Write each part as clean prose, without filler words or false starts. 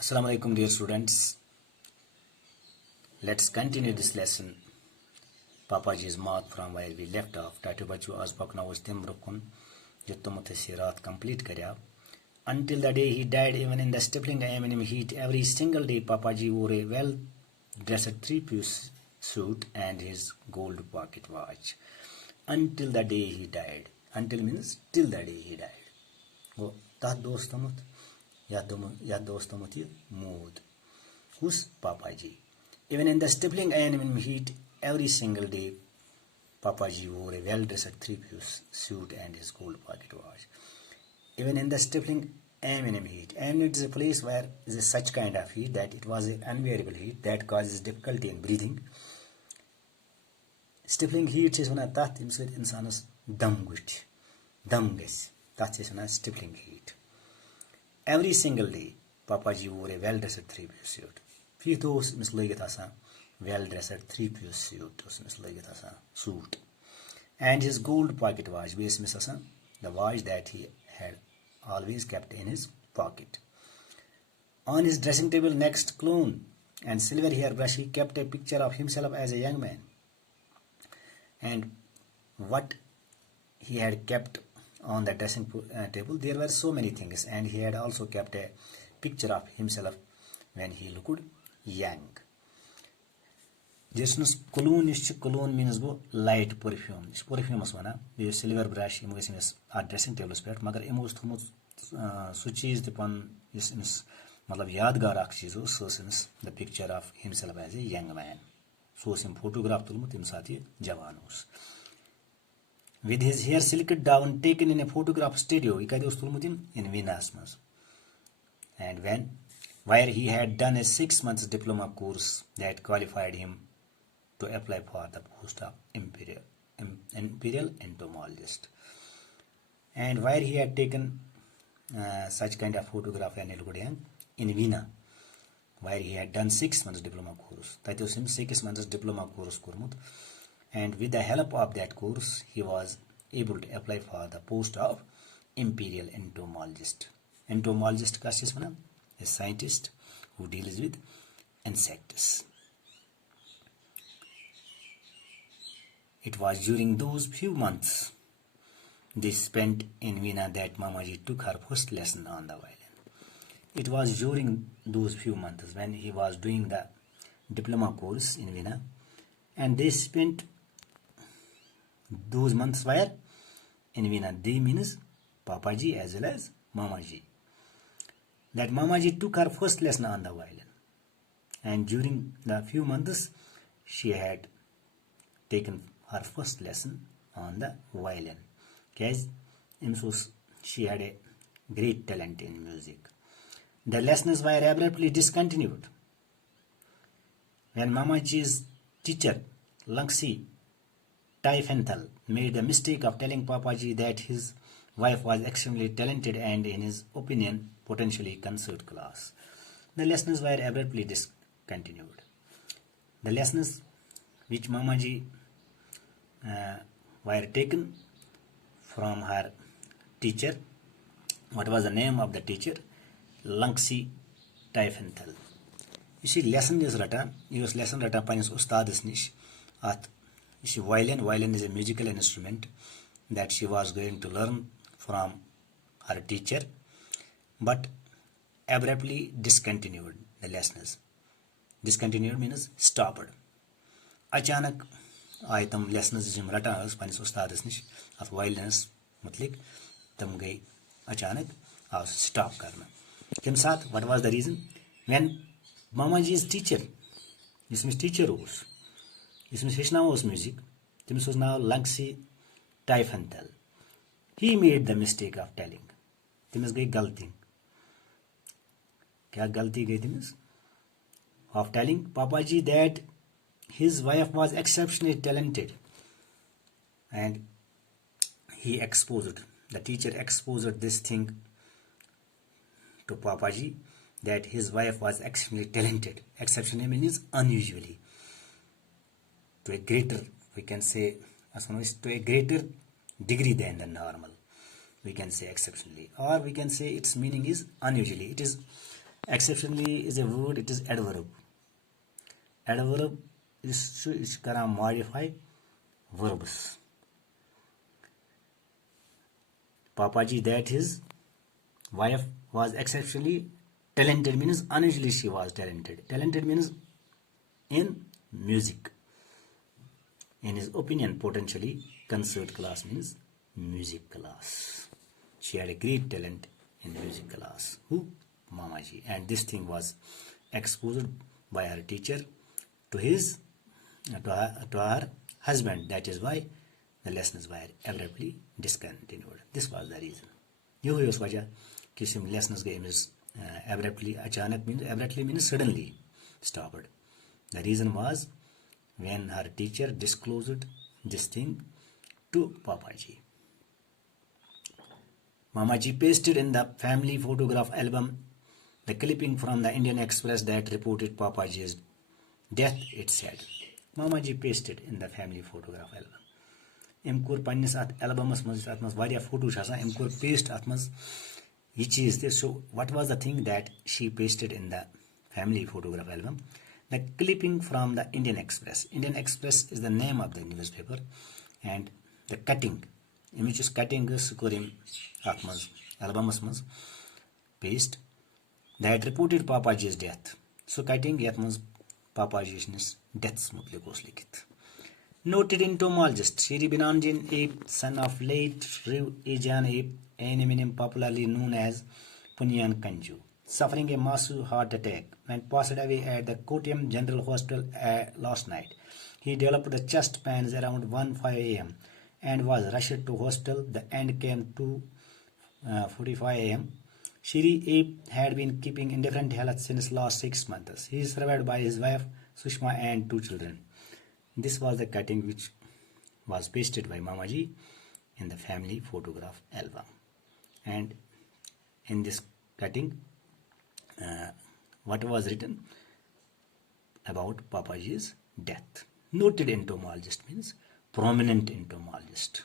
Assalamu alaikum dear students. Let's continue this lesson. Papaji's math from where we left off. Tatu bachu az paknaus tim rukun jittumute sirat complete karya. Until the day he died, even in the stifling Eminem heat, every single day Papaji wore a well-dressed three-piece suit and his gold pocket watch. Until the day he died. Until means till the day he died. Go that dostamut. Yad dostamut mood. Who's Papaji? Even in the stifling Eminem heat, every single day Papaji wore a well-dressed three-piece suit and his gold pocket watch. Even in the stifling Eminem heat, and it is a place where there is such kind of heat that it was an unbearable heat that causes difficulty in breathing. Stifling heat is when that insanus dum gas. That is when stifling heat. Every single day, Papaji wore a well-dressed three-piece suit. Fi those mislagitasa well-dressed three-piece suit, suit, and his gold pocket watch. The watch that he had always kept in his pocket. On his dressing table next cologne and silver hairbrush, he kept a picture of himself as a young man. And what he had kept on the dressing table, there were so many things, and he had also kept a picture of himself when he looked young. Just cologne means light perfume. Perfume is one. Silver brush is a dressing table spirit. Magar emos so cheese upon this is yadgar akchizo so since the picture of himself as a young man. So some photograph tulmut imsati javanus. With his hair silked down, taken in a photograph studio, in Venus. And where he had done a 6 months diploma course that qualified him to apply for the post of imperial entomologist. And where he had taken such kind of photograph in Vienna, where he had done 6 months diploma course. That was him 6 months diploma course kurmut. And with the help of that course, he was able to apply for the post of imperial entomologist. Entomologist is a scientist who deals with insects. It was during those few months they spent in Vienna that Mamaji took her first lesson on the violin. It was during those few months when he was doing the diploma course in Vienna, and they spent those months where? In Vienna. They means Papaji as well as Mamaji. That Mamaji took her first lesson on the violin, and during the few months she had taken her first lesson on the violin. Because she had a great talent in music. The lessons were abruptly discontinued when Mamaji's teacher, Langsi Taifenthal, made the mistake of telling Papaji that his wife was extremely talented and, in his opinion, potentially concert class. The lessons were abruptly discontinued. The lessons which Mamaji were taken from her teacher. What was the name of the teacher? Langsi Taifenthal. You see, lesson is written. Use lesson written by his ustad is nish. You see, violin is a musical instrument that she was going to learn from her teacher, but abruptly discontinued the lessons. Discontinued means stopped. Achanak आयतम lessons जिम रटा पनिस उस्तादस निश अथ वायलिनस मुतलिक तम गई अचानक आ स्टॉप करना कम साथ what was the reason when मामाजी's टीचर जिसमें टीचर ओस जिसमें हेचना ओस म्यूजिक तमिस ओस नाव लंगसी टाइफेंथल he made the mistake of telling तमिस गई गलती क्या गलती गई तमिस ऑफ टेलिंग पापाजी that his wife was exceptionally talented, and the teacher exposed this thing to Papaji, that his wife was extremely talented. Exceptionally means unusually, to a greater, we can say, to a greater degree than the normal. We can say exceptionally, or we can say its meaning is unusually. It is Exceptionally is a word, it is adverb. Adverb is karan modify verbs. Papaji that his wife was exceptionally talented means unusually she was talented. Talented means in music. In his opinion, potentially concert class means music class. She had a great talent in music class. Who? Mamaji. And this thing was exposed by her teacher to her husband. That is why the lessons were abruptly discontinued. This was the reason. ये हुई उस वजह कि SIM lessons गए means abruptly, अचानक means abruptly means suddenly stopped. The reason was when her teacher disclosed this thing to Papaji. Mamaji pasted in the family photograph album the clipping from the Indian Express that reported Papaji's death, it said. Mamaji pasted in the family photograph album. Imkur pannis at albums atmas varia photo chasa imkur paste atmas ye cheez the. So what was the thing that she pasted in the family photograph album? The clipping from the Indian Express. Indian Express is the name of the newspaper, and the cutting, image is cutting is kurim atmas albums mas paste that reported Papaji's death. So cutting atmas Papaji's deaths mutlik likit. Noted entomologist Shri Binanjan Ape, son of late Riv Ejan Ape, an eminem popularly known as Punyan Kanju, suffering a massive heart attack and passed away at the Kottayam General Hospital last night. He developed the chest pains around 1:05 a.m. and was rushed to hospital. The end came 2:45 a.m. Shri Ape had been keeping indifferent health since last 6 months. He is survived by his wife Sushma and 2 children. This was the cutting which was pasted by Mamaji in the family photograph album. And in this cutting, what was written about Papaji's death. Noted entomologist means prominent entomologist,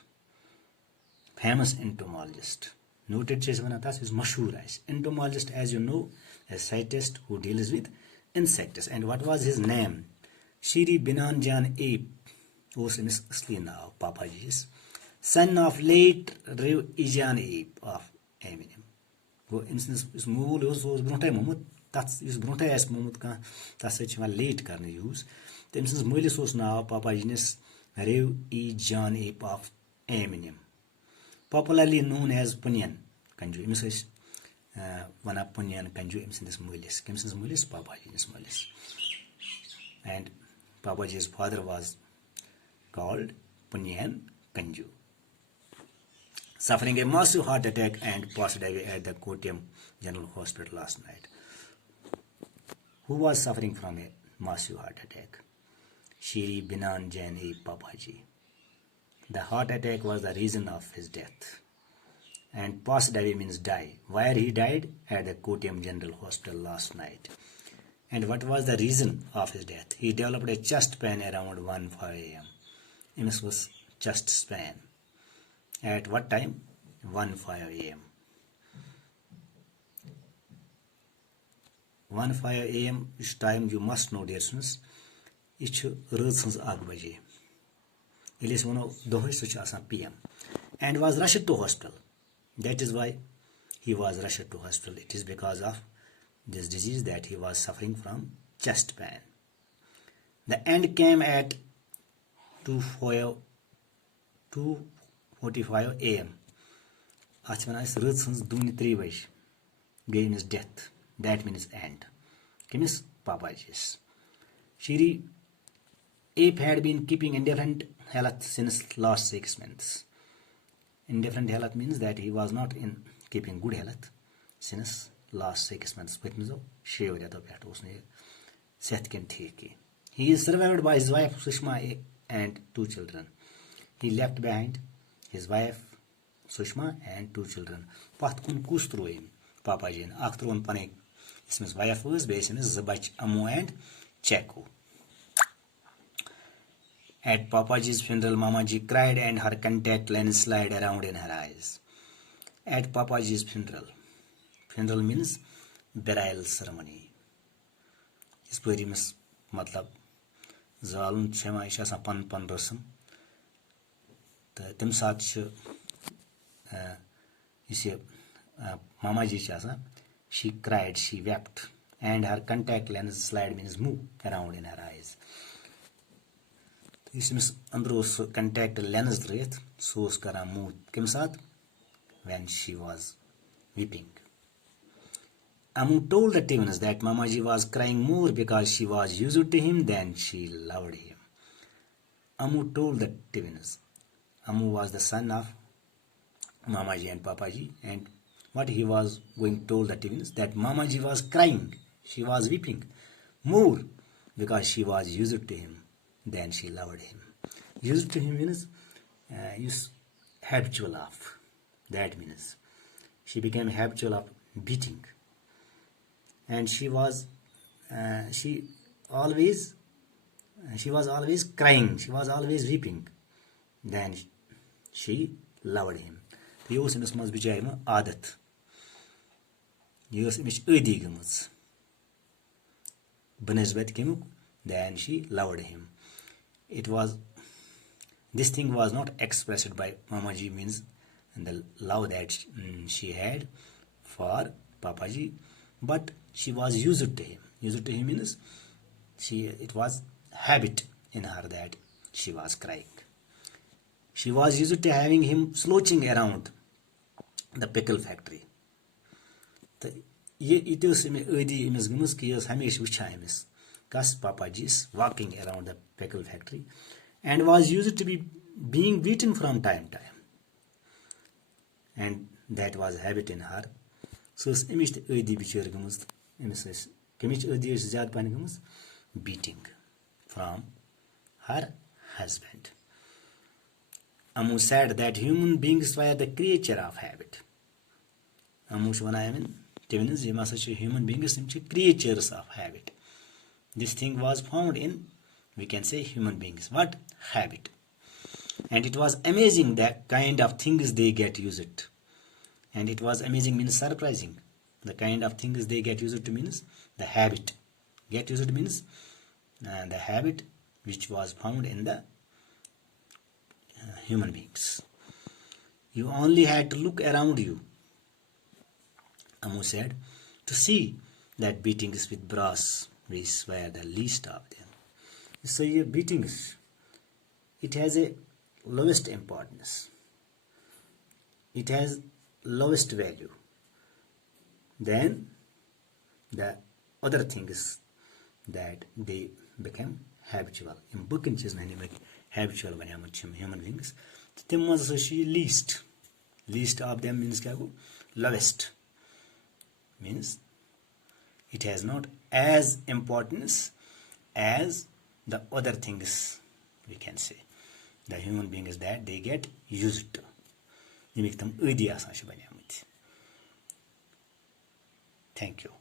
famous entomologist. Noted chesvanatas is mashhoor as entomologist, as you know, a scientist who deals with insects. And what was his name? Shri Binanjan Ape was in asli now Papaji's, son of late Riv Ejan Ape of Eminem. Go instance is mool was brontai mumut that's is brontai as mumut ka that's such a late karne use. The instance mulis was now Papaji's Riv Ejan Ape of Eminem, popularly known as Punyan Kanju. Imsis one of Punyan Kanju imsis mulis. Kimsis mulis Papaji's mulis. And Papaji's father was called Punyan Kanju, suffering a massive heart attack and passed away at the Kottayam General Hospital last night. Who was suffering from a massive heart attack? Shri Binanjan Ape Papaji. The heart attack was the reason of his death. And passed away means die. Where he died? At the Kottayam General Hospital last night. And what was the reason of his death? He developed a chest pain around 1:05 a.m. This was chest pain. At what time? 1:05 a.m. 1:05 a.m. is time you must know, dear students. It's Rödsons Agbaji. Ilis one of the PM. And was rushed to hospital. That is why he was rushed to hospital. It is because of this disease that he was suffering from chest pain. The end came at 2:45 a.m. Achmanas Rödsons Duni 3 Vash gave his death. That means end. Kimis Papaji's. Shri Ape had been keeping indifferent health since last 6 months. Indifferent health means that he was not in keeping good health since last 6 months. He is survived by his wife Sushma and 2 children. He left behind his wife Sushma and 2 children. Patkun Kustroim Papaji. Aktron Panik. His wife was based in Zabach Amu and Checo. At Papaji's funeral, Mamaji cried and her contact lens slid around in her eyes. At Papaji's funeral. Funeral means burial ceremony. इस पर यमिस मतलब जालुन यह पन पन रस्म तो तम सात Mama ji she cried, she wept, and her contact lens slide means move around in her eyes. This अंदर contact lens द्रयित सो करा move कम साथ when she was weeping. Amu told the twins that Mamaji was crying more because she was used to him than she loved him. Amu told the twins. Amu was the son of Mamaji and Papaji, and what he was going to tell the twins that Mamaji was crying, she was weeping more because she was used to him than she loved him. Used to him means is habitual of. That means she became habitual of beating, and she was always crying, she was always weeping. Then she loved him. यह अमिस मज बिचार आदत यह अमिस अदी गम बनस्बत कमुक than she loved him it was this thing was not expressed by मामा जी means the love that she had for पापा जी but she was used to him means it was habit in her that she was crying. She was used to having him slouching around the pickle factory. तो ये अदी अमिस गमस कि हमेशा वुछा अमिस कस पापा जीस walking around the pickle factory and was used to be being beaten from time to time, and that was habit in her. So Amish अदी बिचार गमस अमिस कमिच अदी ज्यादा पान गमस beating from her husband. Amu said that human beings were the creature of habit. Amu wanayamin twins yem asa human beings im creatures of habit. This thing was found in, we can say, human beings. What? Habit. And it was amazing that kind of things they get used. And it was amazing means surprising. The kind of things they get used to means the habit. Get used means the habit which was found in the human beings. You only had to look around you, Amu said, to see that beatings with brass were the least of them. So your beatings, it has a lowest importance. It has lowest value than the other things that they become habitual. In booking is many habitual when human beings. Them was least of them means lowest means it has not as importance as the other things, we can say. The human beings that they get used to. Thank you.